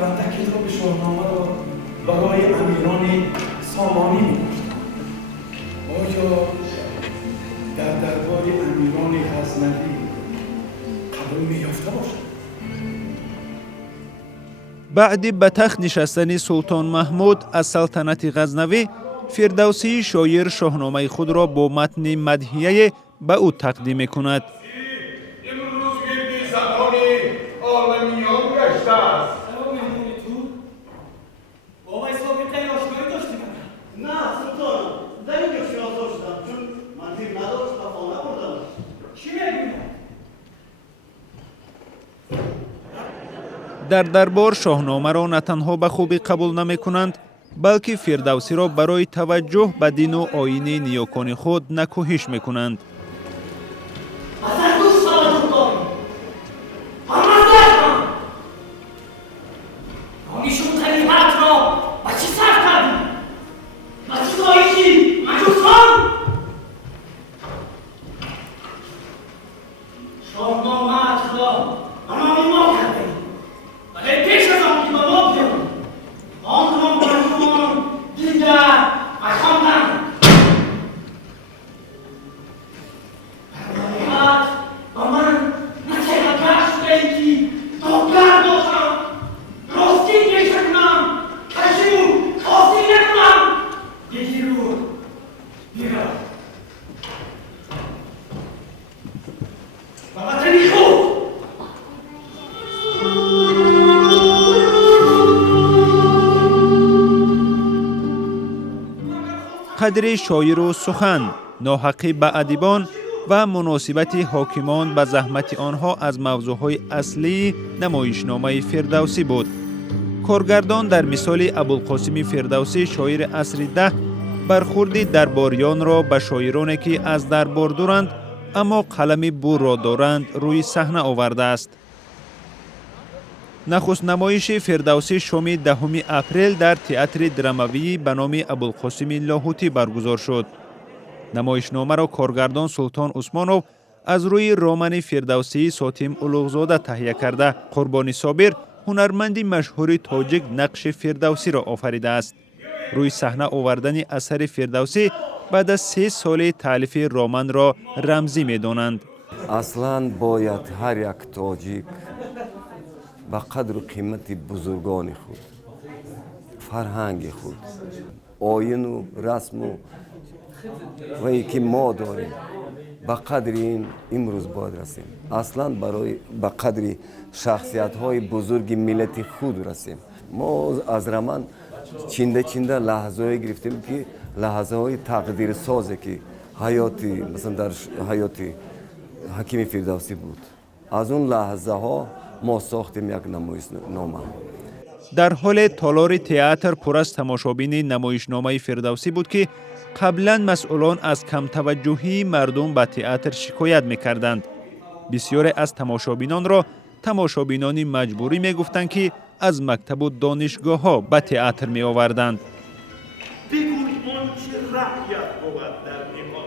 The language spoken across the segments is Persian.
و کتاب شاهنامه را برای امیران سامانی می‌نوشتند. آیا در دربار امیران غزنوی قبول می‌یافته باشد؟ بعد به تخت نشستن سلطان محمود از سلطنت غزنوی، فردوسی شاعر شاهنامه خود را با متن مدحیه به او تقدیم می‌کند. امروز گردی زبان عالمیان گشته است. آقای سابقه آشنایی داشتیم؟ نه سلطان، در اینجا شناسا شدم چون منزل نداشت و خانه بردم. چی میگوید؟ در دربار شاهنامه را نه تنها به خوبی قبول نمی کنند، بلکه فردوسی را برای توجه به دین و آیین نیاکان خود نکوهش می کنند. قدر شاعر و سخن، ناحقی به ادیبان و مناسبت حاکمان به زحمت آنها از موضوعهای اصلی نمایشنامه فردوسی بود. کارگردان در مثال ابوالقاسم فردوسی شاعر عصر ده برخورد درباریان را به شاعرانی که از دربار دورند اما قلم بور را دارند روی صحنه آورده است. نخست نمایش فردوسی شام 10 اپریل در تئاتر دراموی به نام ابوالقاسم لاهوتی برگزار شد. نمایشنامه را کارگردان سلطان عثمانوف از روی رمان فردوسی ساتیم اولوغزاده تهیه کرده، قربانی صابر هنرمند مشهور تاجیک نقش فردوسی را آفریده است. روی صحنه آوردن اثر فردوسی بعد از 3 سال تالیف رمان را رمزی می دانند. اصلاً باید هر یک تاجیک به قدر و قیمت بزرگان خود، فرهنگ خود، آیین و رسم و یکی ما داریم به قدر این امروز باید رسیم. اصلاً برای به قدر شخصیت های بزرگ ملت خود رسیم. ما از رمان چنده لحظه های گرفتیم که لحظه های تقدیر سازه که حیاتی مثلا در حیات حکیم فردوسی بود. از اون لحظه ها ما ساختیم یک نمایشنامه. در حال تالار تئاتر پر از تماشابین نمایشنامه فردوسی بود که قبلا مسئولان از کم توجهی مردم به تئاتر شکایت می‌کردند. بسیاری از تماشابینان را تماشابینان مجبوری می‌گفتند که از مکتب و دانشگاه‌ها به تئاتر می‌آوردند. بگوی آنچه رأیت بود در ایمان.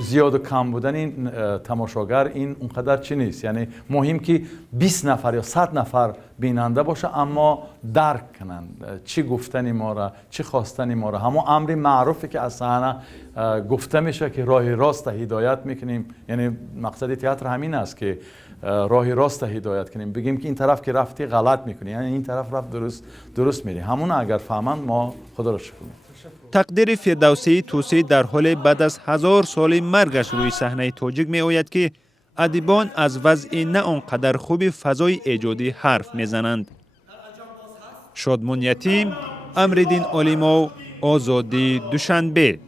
زیاد و کم بودن این تماشاگر این اونقدر چی نیست. یعنی مهم که 20 نفر یا 100 نفر بیننده باشه اما درک کنند چی گفتن ما را، چی خواستن ما را. همون امر معروفی که از صحنه گفته میشه که راه راست هدایت میکنیم. یعنی مقصد تئاتر همین است که راه راست هدایت کنیم، بگیم که این طرف که رفتی غلط میکنی، یعنی این طرف رفت درست میری. همون اگر فهمند ما خدا را شکر کنیم. تقدیر فردوسی توسی در حال بعد از 1000 سال مرگش روی صحنه تاجیک می آید که ادیبان از وضع نه آنقدر خوب فضای ایجادی حرف میزنند. شادمان یتیم، امرالدین عالیمو، آزادی، دوشنبه.